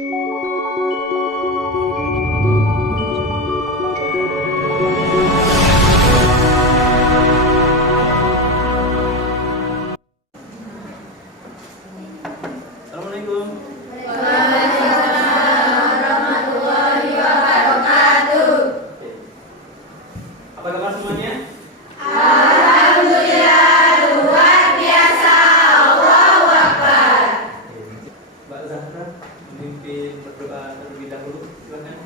Assalamualaikum. Warahmatullahi wabarakatuh. Apa kabar semuanya? Alhamdulillah, luar biasa. Allahu Akbar. Mbak Zahra memimpin berdoa terlebih dahulu. Silakan.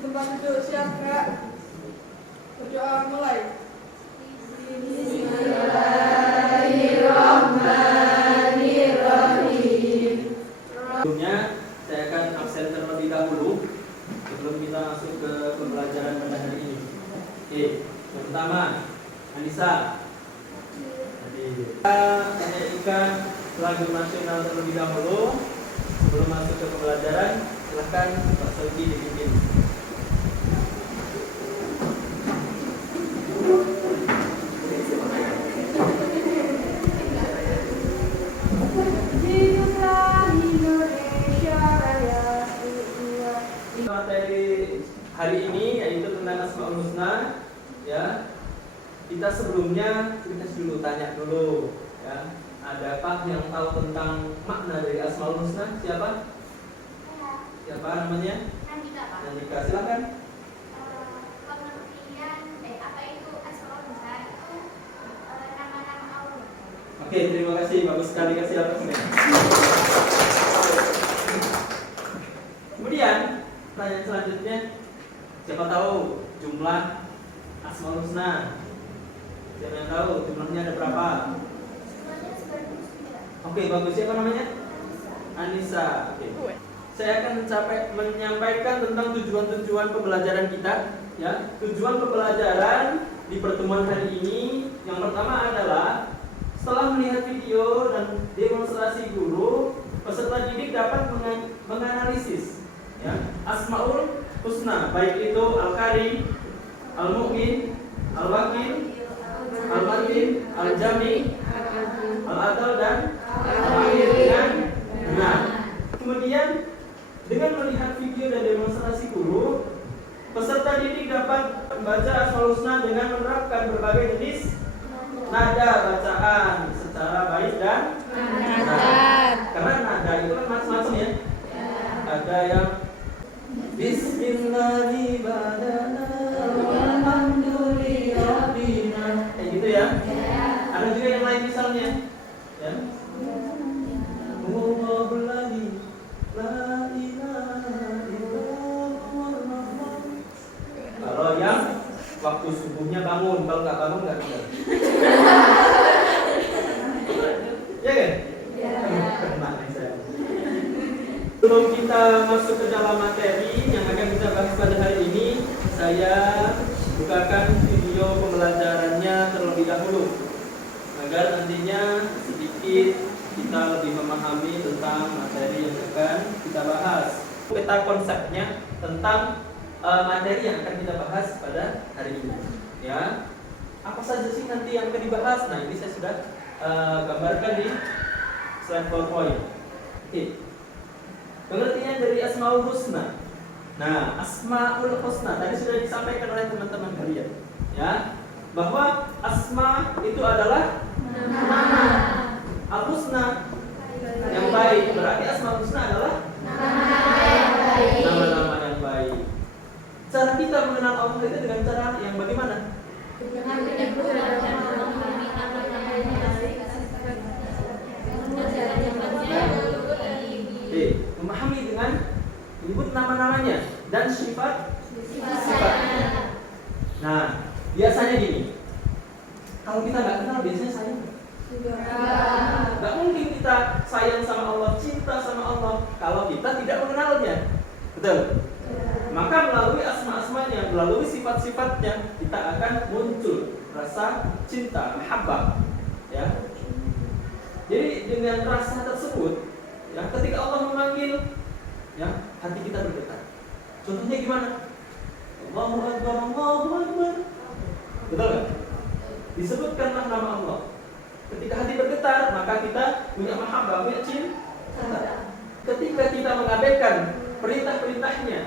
Tempat duduk siap, Kak. Berdoa mulai. Bismillahirrahmanirrahim. Sebelumnya saya akan absen terlebih dahulu sebelum kita masuk ke pembelajaran pada hari ini. Oke, yang pertama Anissa. Kita menyanyikan lagu nasional terlebih dahulu sebelum masuk ke pembelajaran. Silakan Pak Selvi dipimpin. Hiduplah Indonesia Raya. Materi hari ini yaitu tentang Asmaul Husna, ya. Kita sebelumnya tanya dulu, ya. Adakah yang tahu tentang makna dari Asmaul Husna? Siapa? Siapa namanya? Nandika, silakan. Apa itu Asmaul Husna? Itu nama-nama Allah. Oke, terima kasih, bagus sekali kasih atasnya. Kemudian pertanyaan selanjutnya, siapa tahu jumlah Asmaul Husna? Siapa yang tahu jumlahnya ada berapa? Semuanya 99. Oke, bagus. Siapa namanya? Anissa. Oke. Saya akan menyampaikan tentang tujuan-tujuan pembelajaran kita, ya. Tujuan pembelajaran di pertemuan hari ini yang pertama adalah setelah melihat video dan demonstrasi guru, peserta didik dapat menganalisis, ya, Asmaul Husna, baik itu Al-Karim, Al-Mu'min, Al-Wakil, Al-Matin, Al-Jami, Al-Adal, dan Al-Akhir dengan benar. Kemudian dengan melihat video dan demonstrasi guru, peserta didik dapat membaca Asmaul Husna dengan menerapkan berbagai jenis nada bacaan secara baik dan benar. Karena nada itu kan macam-macam, ya. Ada yang Bismillahirrahmanirrahim, kayak gitu, ya. Ada juga yang lain misalnya, ya. Allahul ladzi la ilaha illallah. Kalau yang waktu subuhnya bangun, kalau nggak bangun nggak bisa. Ya kan? Sebelum kita masuk ke dalam materi yang akan kita bahas pada hari ini, saya bukakan video pembelajarannya terlebih dahulu agar nantinya sedikit kita lebih memahami tentang materi yang akan kita bahas. Peta konsepnya tentang materi yang akan kita bahas pada hari ini, ya. Apa saja sih nanti yang akan dibahas? Nah, ini saya sudah gambarkan di slide PowerPoint. Oke. Pengertian dari Asmaul Husna. Nah, Asmaul Husna tadi sudah disampaikan oleh teman-teman kalian, ya, bahwa asma itu adalah Nama. Al-Husna yang baik. Berarti Asmaul Husna adalah Nama yang baik. nama-nama yang baik. Cara kita mengenal Allah itu dengan cara yang bagaimana? Dengan menyebut Memahami dengan menyebut nama-namanya dan sifat-sifatnya. Nah, biasanya gini, kalau kita nggak kenal biasanya sayang. Nggak mungkin kita sayang sama Allah, cinta sama Allah kalau kita tidak mengenalnya, betul? Maka melalui asma-asmanya, melalui sifat-sifatnya, kita akan muncul rasa cinta, mahabbah, ya. Jadi dengan rasa tersebut, ya, ketika Allah memanggil, ya, hati kita bergetar. Contohnya gimana? Allahu Akbar, Allahu Akbar. Betul nggak? Disebutkanlah nama Allah. Ketika hati bergetar, maka kita punya mahabbah, punya cinta. mengabaikan perintah-perintahnya,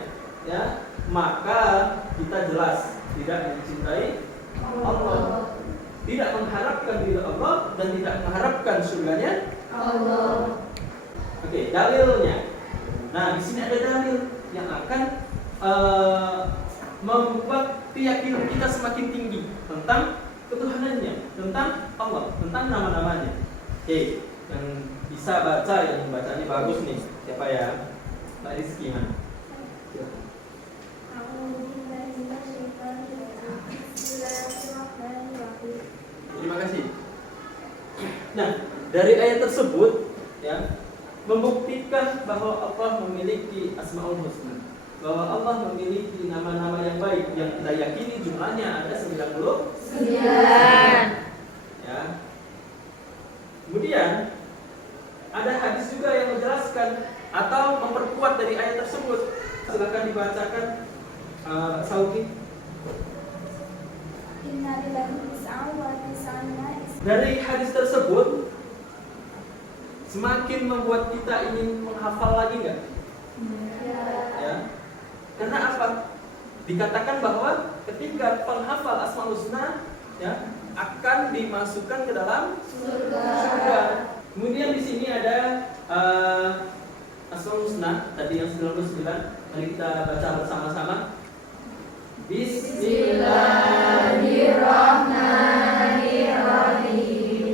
ya, maka kita jelas tidak mencintai Allah, tidak mengharapkan ridha Allah dan tidak mengharapkan surganya Allah. Oke, dalilnya. Nah, di sini ada dalil yang akan membuat keyakinan kita semakin tinggi tentang ketuhanannya, tentang Allah, tentang nama-namanya. Oke, yang bisa baca, yang bacanya bagus nih, siapa ya? Mbak Rizky, mana? Terima kasih. Nah, dari ayat tersebut, ya, membuktikan bahwa Allah memiliki Asmaul Husna, bahwa Allah memiliki nama-nama yang baik yang kita yakini jumlahnya ada 99. Ya. Kemudian ada hadis juga yang menjelaskan atau memperkuat dari ayat tersebut. Silakan dibacakan, Saudi. Dari hadis tersebut semakin membuat kita ingin menghafal lagi nggak? Ya. Karena apa? Dikatakan bahwa ketika penghafal Asmaul Husna, ya, akan dimasukkan ke dalam surga. Kemudian di sini ada Asmaul Husna tadi yang 99. Mari kita baca bersama-sama. Bismillahirrahmanirrahim.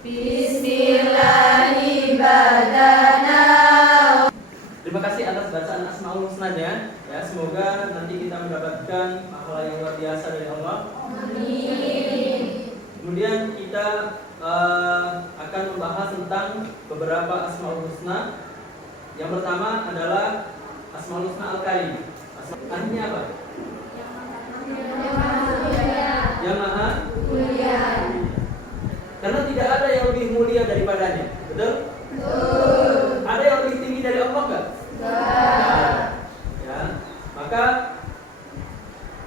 Bismillahibadana. Terima kasih atas bacaan Asmaul Husna-nya. Ya, semoga nanti kita mendapatkan pahala yang luar biasa dari Allah. Amin. Kemudian kita akan membahas tentang beberapa Asmaul Husna. Yang pertama adalah Asmaul Husna Al-Karim. Artinya apa? Yang maha Mulia. Karena tidak ada yang lebih mulia daripadanya. Betul? Ada yang lebih tinggi dari Allah enggak? Ya. Maka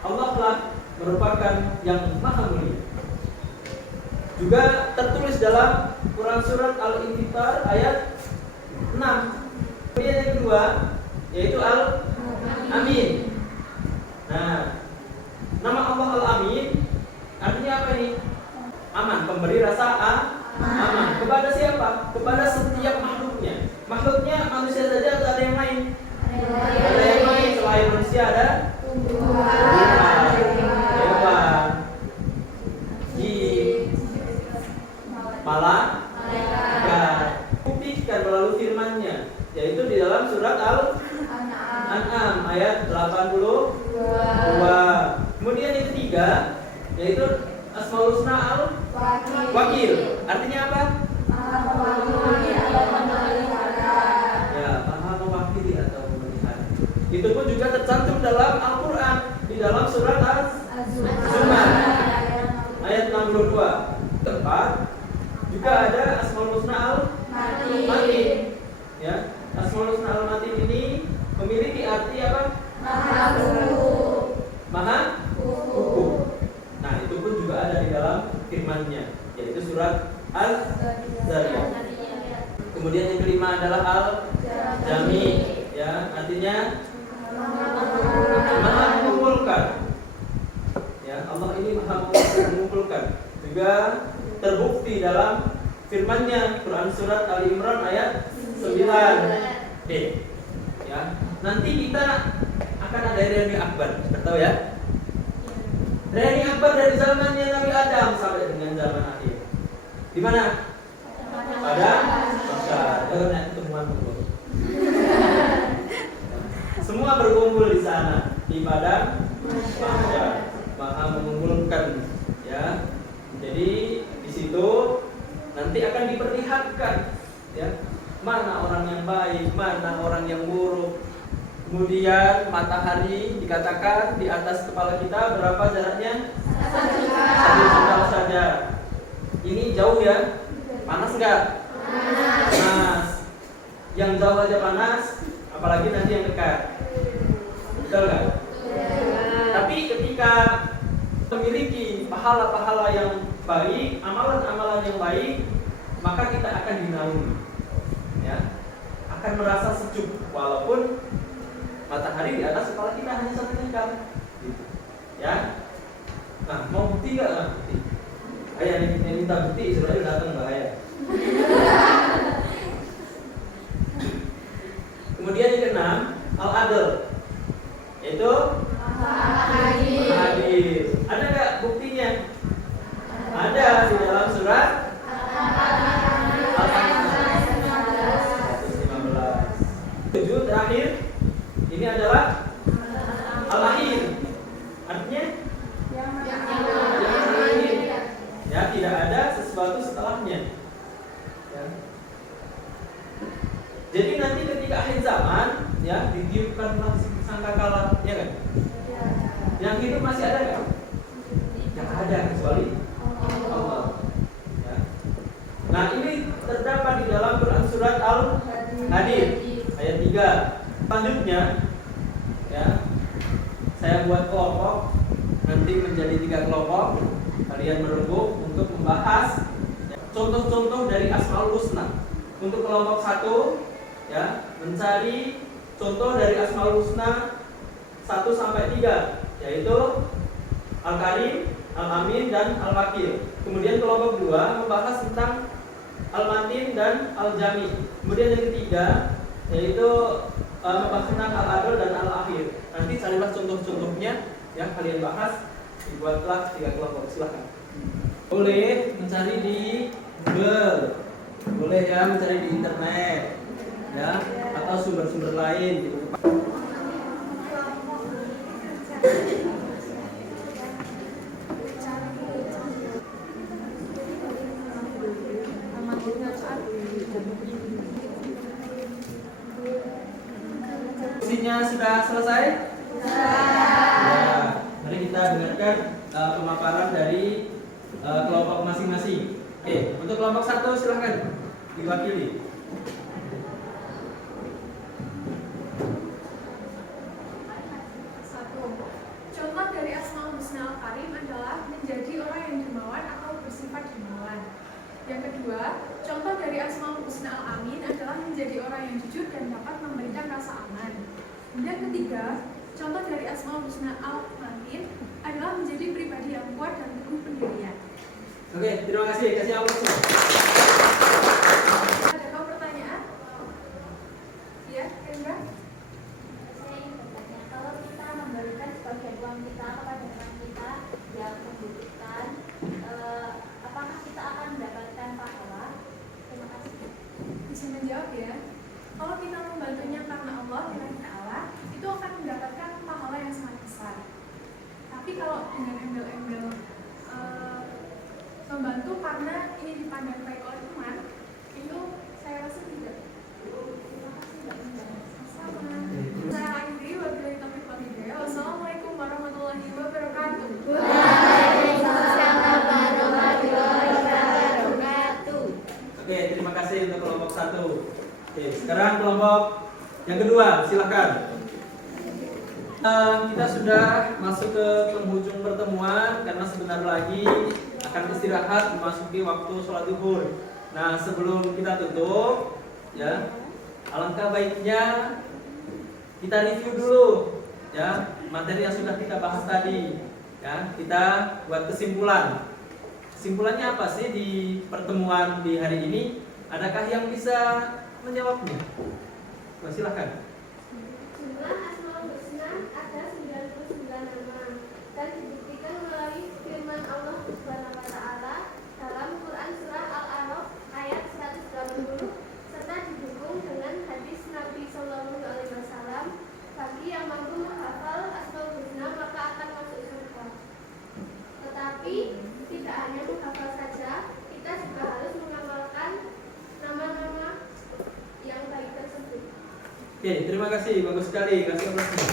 Allah telah merupakan yang maha mulia. Juga tertulis dalam Quran surat Al-Infitar ayat 6. Kemudian yang kedua yaitu Al-Amin. Nah, nama Allah Al-Amin artinya apa ini? Aman, pemberi rasa aman. Kepada siapa? Kepada setiap makhluknya. Makhluknya manusia saja atau ada yang lain? Ada yang lain selain manusia, ada hewan, jin, malaikat. Buktikan melalui firman-Nya, yaitu di dalam surat Al-An'am ayat 82. Kemudian yang ketiga yaitu Asmaul Husna Al-Wakil. Artinya apa? Ya, maha mewakili atau memelihara. Itu pun juga tercantum dalam Al-Quran di dalam surat Az-Zumar ayat 62. Tempat juga ada Asmaul Husna Al-Matin. Ya, Asmaul Husna Al-Matin ini memiliki arti apa? Maha hukum. Nah, itu pun juga ada di dalam firman-Nya, yaitu surat Al-Zariyat. Kemudian yang kelima adalah Al-Jami, ya, artinya maha mengumpulkan. Ya, Allah ini maha mengumpulkan. Juga terbukti dalam firman-Nya Quran surat Ali Imran ayat 9b. Ya, nanti kita akan ada reuni akbar, tahu ya? Reuni akbar dari zamannya Nabi Adam sampai dengan zaman akhir. Di mana? Pada Mahsyar. Ketemuan kumpul. Semua berkumpul di sana di padang Mahsyar. Maha mengumpulkan, ya. Jadi di situ nanti akan diperlihatkan, ya, mana orang yang baik, mana orang yang buruk. Kemudian matahari dikatakan di atas kepala kita berapa jaraknya? 1 jengkal saja. Ini jauh ya? Panas enggak? Panas. Yang jauh aja panas, apalagi nanti yang dekat. Betul enggak? Tapi ketika memiliki pahala-pahala yang baik, amalan-amalan yang baik, maka kita akan dinaungi. Ya. akan merasa sejuk walaupun matahari di atas kepala kita hanya 1 jengkal. Gitu. Ya. Nah, mau bukti nggak? Nah, bukti. Ayah yang minta bukti Israel datang bahaya. Kemudian yang keenam, al-adl, yaitu adil. Ada nggak buktinya? Ada di dalam surat Al-An'am 115. 7 terakhir, ini adalah al-akhir. Artinya yang akhir. Ya, tidak ada sesuatu setelahnya. Ya. Jadi nanti ketika akhir zaman, ya ditiupkanlah sangkakala, ya kan? Yang hidup masih ada nggak? Yang ada kecuali Allah. Ya. Nah, ini terdapat di dalam Quran surat Al-Hadid ayat 3. Selanjutnya, ya, saya buat kelompok, nanti menjadi 3 kelompok. Kalian berembuk untuk membahas contoh-contoh dari Asmaul Husna. Untuk kelompok 1, ya, mencari contoh dari Asmaul Husna 1 sampai 3, yaitu Al-Karim, Al-Amin, dan Al-Wakil. Kemudian kelompok 2 membahas tentang Al-Matin dan Al-Jami. Kemudian yang ketiga yaitu membahas tentang Al-Adl dan Al-Akhir. Nanti carilah contoh-contohnya yang kalian bahas, dibuatlah 3 kelompok. Silakan. Boleh mencari di Google, boleh ya mencari di internet, ya, atau sumber-sumber lain. Diskusinya sudah selesai? Ya, mari kita dengarkan pemaparan dari kelompok masing-masing. Oke, untuk kelompok 1 silahkan diwakili. Contoh dari Asmaul Husna Al-Karim adalah menjadi orang yang dermawan atau bersifat dermawan. Yang kedua, contoh dari Asmaul Husna Al-Amin adalah menjadi orang yang jujur dan dapat memberikan rasa aman. Yang ketiga, contoh dari Asmaul Husna Al-Matin adalah menjadi pribadi yang kuat dan teguh pendirian. Oke, terima kasih. Kasih aplaus. Adakah pertanyaan? Ya, Kendra? Saya ingin bertanya, kalau kita memberikan sebagian uang kita kepada teman kita yang membutuhkan, apakah kita akan mendapatkan pahala? Terima kasih. Bisa menjawab ya. Kalau kita membantunya karena Allah Ta'ala, itu akan mendapatkan pahala yang sangat besar. Tapi kalau dengan embel-embel membantu karena ini dipandang baik oleh teman, itu saya rasa tidak. Terima kasih Mbak Indah. Sama. Saya akhiri wabillahi taufiq wal hidayah. Wassalamualaikum warahmatullahi wabarakatuh. Waalaikumsalam warahmatullahi wabarakatuh. Oke, terima kasih untuk kelompok 1. Oke, sekarang kelompok yang kedua, silakan. Kita sudah masuk ke penghujung pertemuan karena sebentar lagi akan istirahat memasuki waktu sholat zuhur. Nah, sebelum kita tutup, ya, alangkah baiknya kita review dulu, ya, materi yang sudah kita bahas tadi. Ya, kita buat kesimpulan. Kesimpulannya apa sih di pertemuan di hari ini? Adakah yang bisa menjawabnya? Silakan. Jumlah Asmaul Husna ada 99 nama dan dibuktikan melalui firman Allah Subhanahu wa taala dalam Quran surah Al-A'raf ayat 180 serta didukung dengan hadis Nabi sallallahu alaihi wasallam, bagi yang mampu menghafal Asmaul Husna maka akan masuk surga. Tetapi tidak hanya menghafal saja, kita juga harus mengamalkan nama-nama yang baik tersebut. Oke, terima kasih, bagus sekali. Kasih aplausnya.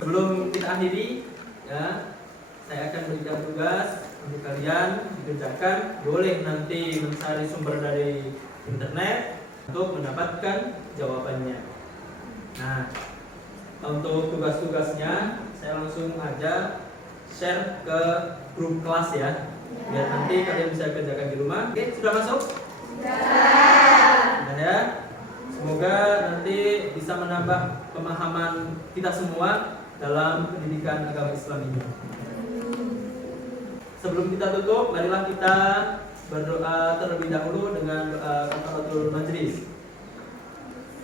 Sebelum kita akhiri, ya, saya akan berikan tugas untuk kalian dikerjakan. Boleh nanti mencari sumber dari internet untuk mendapatkan jawabannya. Nah, untuk tugas-tugasnya saya langsung aja share ke grup kelas ya, biar nanti kalian bisa kerjakan di rumah. Oke, sudah masuk? menambah pemahaman kita semua dalam pendidikan agama Islam ini. Sebelum kita tutup, marilah kita berdoa terlebih dahulu dengan doa kafaratul majlis.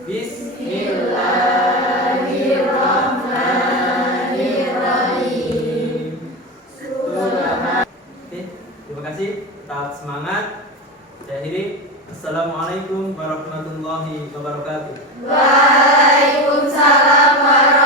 Bismillahirrahmanirrahim. Oke, terima kasih. Tetap semangat. Saya akhiri. Assalamualaikum warahmatullahi wabarakatuh. Waalaikumsalam warahmatullahi